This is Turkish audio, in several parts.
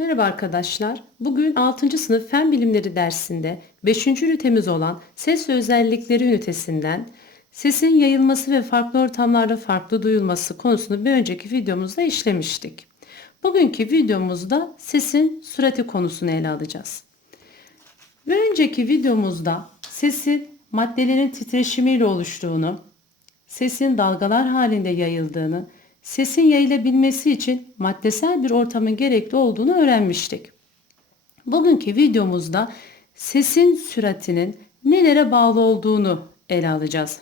Merhaba arkadaşlar. Bugün 6. sınıf Fen Bilimleri dersinde 5. ünitemiz olan Ses Özellikleri ünitesinden sesin yayılması ve farklı ortamlarda farklı duyulması konusunu bir önceki videomuzda işlemiştik. Bugünkü videomuzda sesin sürati konusunu ele alacağız. Bir önceki videomuzda sesin maddelerin titreşimiyle oluştuğunu, sesin dalgalar halinde yayıldığını, sesin yayılabilmesi için maddesel bir ortamın gerekli olduğunu öğrenmiştik. Bugünkü videomuzda sesin süratinin nelere bağlı olduğunu ele alacağız.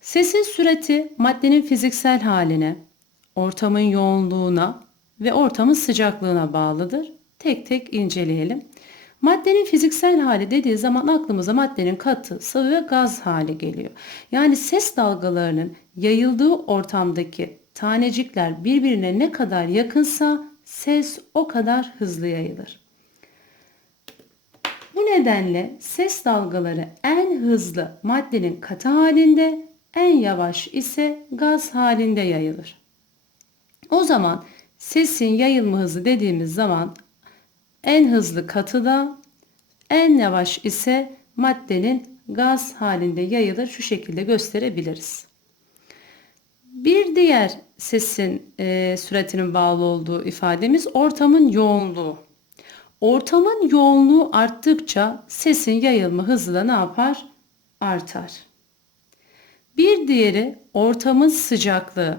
Sesin sürati maddenin fiziksel haline, ortamın yoğunluğuna ve ortamın sıcaklığına bağlıdır. Tek tek inceleyelim. Maddenin fiziksel hali dediği zaman aklımıza maddenin katı, sıvı ve gaz hali geliyor. Yani ses dalgalarının yayıldığı ortamdaki tanecikler birbirine ne kadar yakınsa ses o kadar hızlı yayılır. Bu nedenle ses dalgaları en hızlı maddenin katı halinde, en yavaş ise gaz halinde yayılır. O zaman sesin yayılma hızı dediğimiz zaman en hızlı katıda, en yavaş ise maddenin gaz halinde yayılır. Şu şekilde gösterebiliriz. Bir diğer sesin e, süratinin bağlı olduğu ifademiz ortamın yoğunluğu. Ortamın yoğunluğu arttıkça sesin yayılma hızı da ne yapar? Artar. Bir diğeri ortamın sıcaklığı.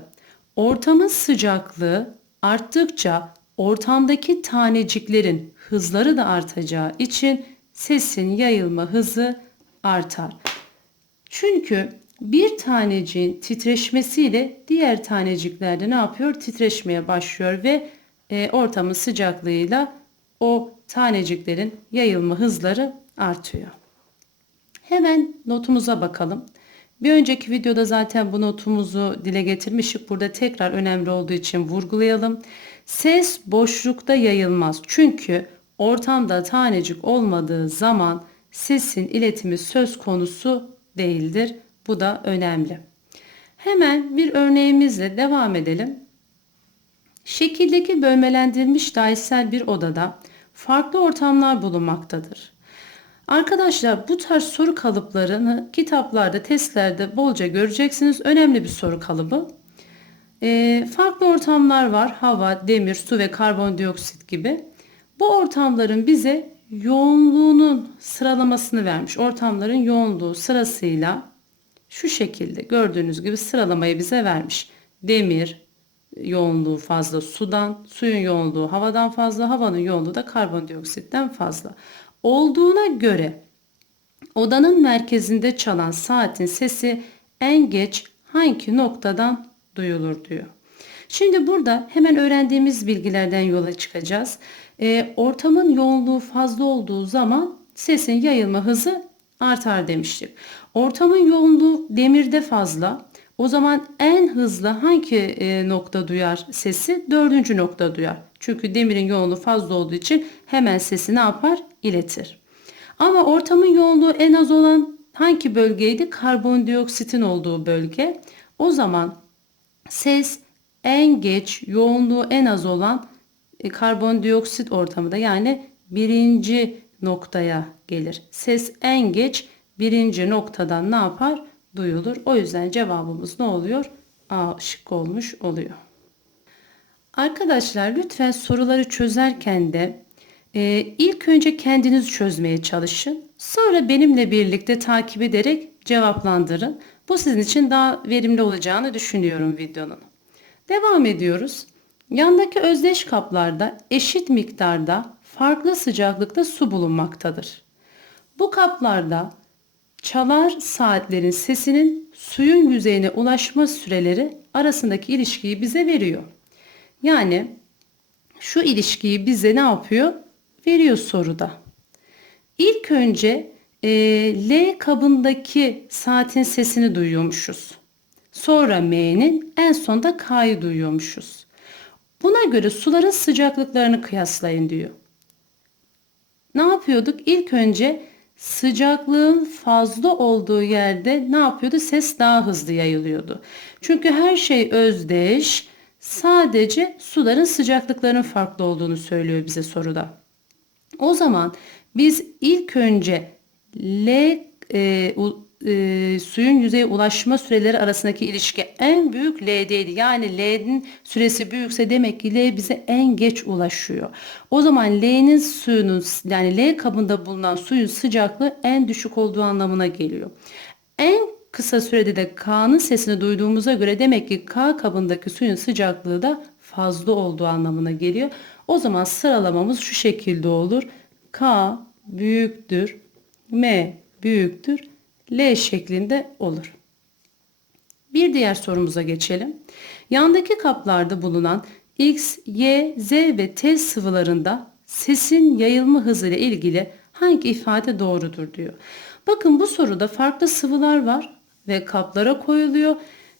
Ortamın sıcaklığı arttıkça ortamdaki taneciklerin hızları da artacağı için sesin yayılma hızı artar. Çünkü bir taneciğin titreşmesiyle diğer taneciklerde ne yapıyor? Titreşmeye başlıyor ve e, ortamın sıcaklığıyla o taneciklerin yayılma hızları artıyor. Hemen notumuza bakalım. Bir önceki videoda zaten bu notumuzu dile getirmiştik. Burada tekrar önemli olduğu için vurgulayalım. Ses boşlukta yayılmaz. Çünkü ortamda tanecik olmadığı zaman sesin iletimi söz konusu değildir. Bu da önemli. Hemen bir örneğimizle devam edelim. Şekildeki bölmelendirilmiş dairesel bir odada farklı ortamlar bulunmaktadır. Arkadaşlar bu tarz soru kalıplarını kitaplarda, testlerde bolca göreceksiniz. Önemli bir soru kalıbı. E, farklı ortamlar var. Hava, demir, su ve karbondioksit gibi. Bu ortamların bize yoğunluğunun sıralamasını vermiş. Ortamların yoğunluğu sırasıyla şu şekilde gördüğünüz gibi sıralamayı bize vermiş. Demir yoğunluğu fazla sudan, suyun yoğunluğu havadan fazla, havanın yoğunluğu da karbondioksitten fazla. Olduğuna göre odanın merkezinde çalan saatin sesi en geç hangi noktadan duyulur diyor. Şimdi burada hemen öğrendiğimiz bilgilerden yola çıkacağız. E, ortamın yoğunluğu fazla olduğu zaman sesin yayılma hızı artar demiştik. Ortamın yoğunluğu demirde fazla. O zaman en hızlı hangi e, nokta duyar sesi? Dördüncü nokta duyar. Çünkü demirin yoğunluğu fazla olduğu için hemen sesi ne yapar? İletir. Ama ortamın yoğunluğu en az olan hangi bölgeydi? Karbondioksitin olduğu bölge. O zaman ses en geç yoğunluğu en az olan e, karbondioksit ortamında yani birinci noktaya gelir. Ses en geç birinci noktadan ne yapar? Duyulur. O yüzden cevabımız ne oluyor? A şık olmuş oluyor. Arkadaşlar lütfen soruları çözerken de e, ilk önce kendiniz çözmeye çalışın. Sonra benimle birlikte takip ederek cevaplandırın. Bu sizin için daha verimli olacağını düşünüyorum videonun. Devam ediyoruz. Yandaki özdeş kaplarda eşit miktarda farklı sıcaklıkta su bulunmaktadır. Bu kaplarda çalar saatlerin sesinin suyun yüzeyine ulaşma süreleri arasındaki ilişkiyi bize veriyor. Yani şu ilişkiyi bize ne yapıyor? Veriyor soruda. İlk önce e, L kabındaki saatin sesini duyuyormuşuz. Sonra M'nin en sonda K'yı duyuyormuşuz. Buna göre suların sıcaklıklarını kıyaslayın diyor. Ne yapıyorduk? İlk önce sıcaklığın fazla olduğu yerde ne yapıyordu? Ses daha hızlı yayılıyordu. Çünkü her şey özdeş. Sadece suların sıcaklıklarının farklı olduğunu söylüyor bize soruda. O zaman biz ilk önce L e, u, e, suyun yüzeye ulaşma süreleri arasındaki ilişki en büyük L'deydi. Yani L'nin süresi büyükse demek ki L bize en geç ulaşıyor. O zaman L'nin suyunun yani L kabında bulunan suyun sıcaklığı en düşük olduğu anlamına geliyor. En kısa sürede de K'nın sesini duyduğumuza göre demek ki K kabındaki suyun sıcaklığı da fazla olduğu anlamına geliyor. O zaman sıralamamız şu şekilde olur. K büyüktür, M büyüktür, L şeklinde olur. Bir diğer sorumuza geçelim. Yandaki kaplarda bulunan X, Y, Z ve T sıvılarında sesin yayılma hızı ile ilgili hangi ifade doğrudur diyor. Bakın bu soruda farklı sıvılar var ve kaplara koyuluyor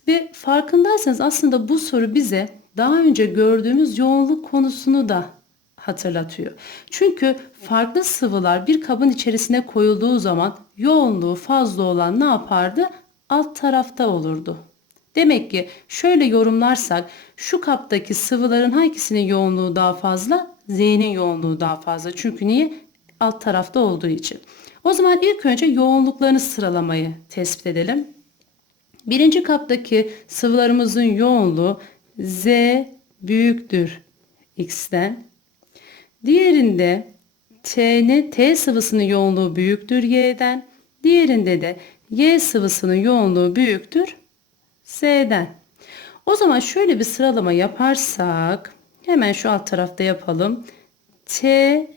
ve farkındaysanız aslında bu soru bize daha önce gördüğümüz yoğunluk konusunu da hatırlatıyor. Çünkü farklı sıvılar bir kabın içerisine koyulduğu zaman yoğunluğu fazla olan ne yapardı? Alt tarafta olurdu. Demek ki şöyle yorumlarsak şu kaptaki sıvıların hangisinin yoğunluğu daha fazla? Z'nin yoğunluğu daha fazla. Çünkü niye? Alt tarafta olduğu için. O zaman ilk önce yoğunluklarını sıralamayı tespit edelim. Birinci kaptaki sıvılarımızın yoğunluğu Z büyüktür X'ten. Diğerinde T'nin T sıvısının yoğunluğu büyüktür Y'den. Diğerinde de Y sıvısının yoğunluğu büyüktür Z'den. O zaman şöyle bir sıralama yaparsak hemen şu alt tarafta yapalım. T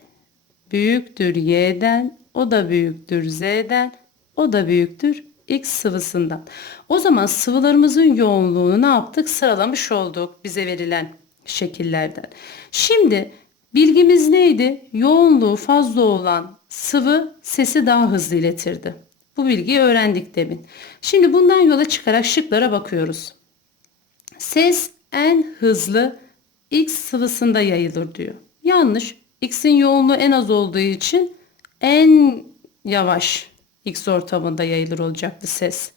büyüktür Y'den, o da büyüktür Z'den, o da büyüktür X sıvısından. O zaman sıvılarımızın yoğunluğunu ne yaptık? Sıralamış olduk bize verilen şekillerden. Şimdi bilgimiz neydi? Yoğunluğu fazla olan sıvı sesi daha hızlı iletirdi. Bu bilgiyi öğrendik demin. Şimdi bundan yola çıkarak şıklara bakıyoruz. Ses en hızlı X sıvısında yayılır diyor. Yanlış. X'in yoğunluğu en az olduğu için en yavaş X ortamında yayılır olacaktı ses.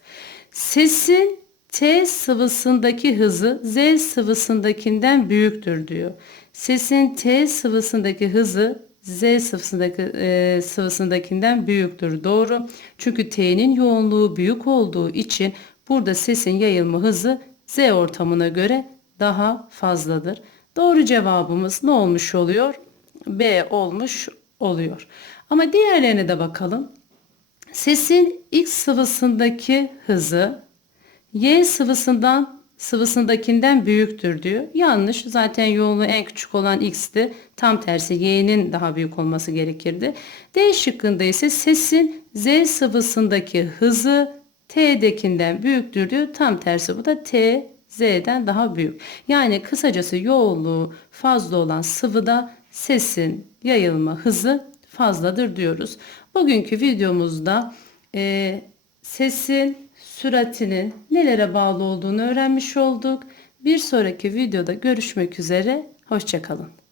Sesin T sıvısındaki hızı Z sıvısındakinden büyüktür diyor. Sesin T sıvısındaki hızı Z sıvısındaki, e, sıvısındakinden büyüktür. Doğru. Çünkü T'nin yoğunluğu büyük olduğu için burada sesin yayılma hızı Z ortamına göre daha fazladır. Doğru cevabımız ne olmuş oluyor? B olmuş oluyor. Ama diğerlerine de bakalım. Sesin X sıvısındaki hızı Y sıvısından sıvısındakinden büyüktür diyor. Yanlış. Zaten yoğunluğu en küçük olan X'ti. Tam tersi Y'nin daha büyük olması gerekirdi. D şıkkında ise sesin Z sıvısındaki hızı T'dekinden büyüktür diyor. Tam tersi bu da T Z'den daha büyük. Yani kısacası yoğunluğu fazla olan sıvıda sesin yayılma hızı fazladır diyoruz. Bugünkü videomuzda e, sesin süratinin nelere bağlı olduğunu öğrenmiş olduk. Bir sonraki videoda görüşmek üzere. Hoşçakalın.